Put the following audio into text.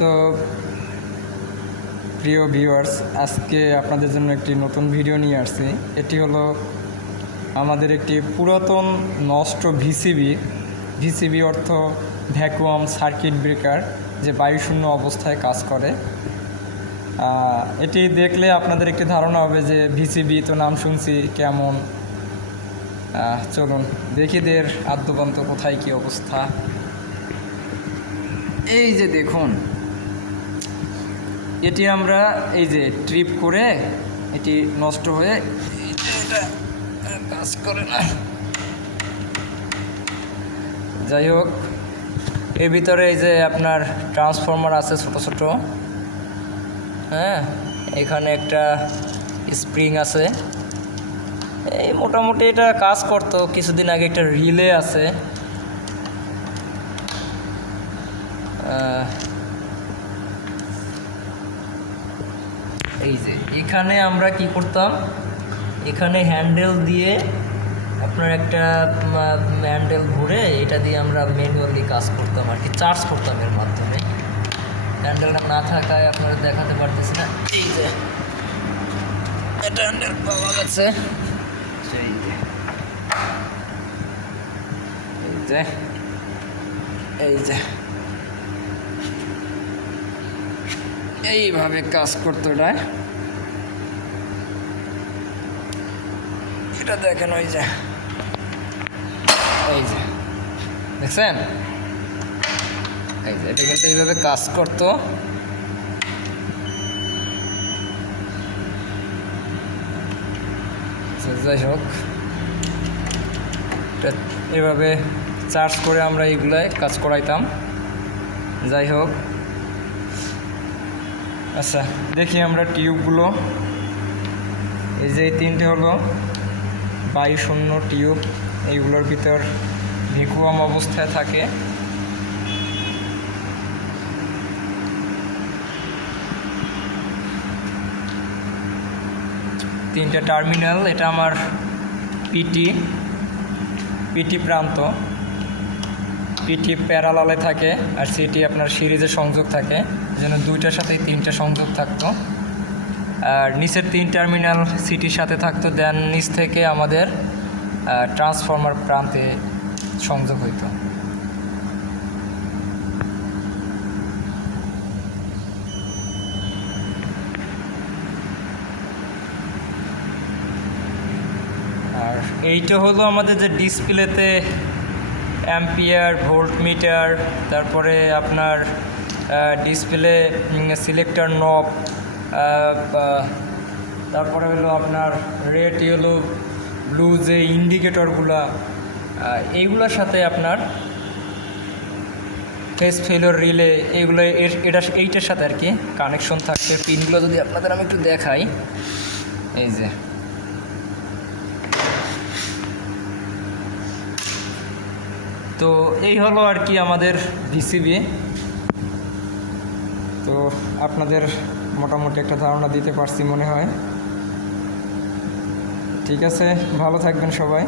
তো প্রিয় ভিউয়ার্স, আজকে আপনাদের জন্য একটি নতুন ভিডিও নিয়ে আসছি। এটি হলো আমাদের একটি পুরাতন নষ্ট ভিসিবি অর্থ ভ্যাকুয়াম সার্কিট ব্রেকার, যে বায়ুশূন্য অবস্থায় কাজ করে। এটি দেখলে আপনাদের একটি ধারণা হবে যে ভিসিবি তো নাম শুনছি, কেমন। চলুন দেখি দের আদ্যপান্ত কোথায় কি অবস্থা। এই যে দেখুন, এটি আমরা এই যে ট্রিপ করে এটি নষ্ট হয়ে এটা কাজ করে না। যাই হোক, এর ভিতরে এই যে আপনার ট্রান্সফরমার আছে ছোট ছোট, হ্যাঁ, এখানে একটা স্প্রিং আছে। এই মোটামুটি এটা কাজ করতো কিছুদিন আগে। একটা রিলে আছে, এই যে এখানে আমরা কি করতাম, এখানে হ্যান্ডেল দিয়ে আপনার একটা হ্যান্ডেল ঘুরে এটা দিয়ে আমরা ম্যানুয়ালি কাজ করতাম আর কি, চার্জ করতাম এর মাধ্যমে। হ্যান্ডেলটা না থাকায় আপনারা দেখাতে পারতেছি না। এই যে এটা হ্যান্ডেল পাওয়া গেছে, এই যে এই যে এইভাবে কাজ করতো এটা দেখেন, ওই যে এই যে দেখছেন, এই যে এটা কিন্তু এইভাবে কাজ করতো। যাই হোক, এভাবে চার্জ করে আমরা এইগুলাই কাজ করাইতাম। যাই হোক, আচ্ছা দেখি আমরা টিউবগুলো। এই যে এই তিনটে হলো বায়ুশূন্য টিউব, এইগুলোর ভিতর ভ্যাকুয়াম অবস্থায় থাকে। তিনটে টার্মিনাল, এটা আমার পিটি প্রান্ত, পিটি প্যারালালে থাকে আর সিটি আপনার সিরিজে সংযোগ থাকে, যেন দুইটার সাথেই তিনটা সংযোগ থাকতো। আর নিচের তিন টার্মিনাল সিটির সাথে থাকতো, দেন নিচ থেকে আমাদের ট্রান্সফরমার প্রান্তে সংযোগ হইতো। আর এইটা হলো আমাদের যে ডিসপ্লেতে অ্যাম্পিয়ার, ভোল্ট মিটার, তারপরে আপনার ডিসপ্লে সিলেক্টর নব, তারপরে হলো আপনার রেড, ইয়েলো, ব্লু যে ইন্ডিকেটরগুলা, এইগুলোর সাথে আপনার ফেস ফেলোর রিলে, এইগুলো এইটার সাথে আর কি কানেকশন থাকছে। পিনগুলো যদি আপনাদের আমি একটু দেখাই, এই যে তো এই হলো আর কি আমাদের ভিসিবি। তো আপনাদের মোটামুটি একটা ধারণা দিতে পারছি মনে হয়। ঠিক আছে, ভালো থাকবেন সবাই।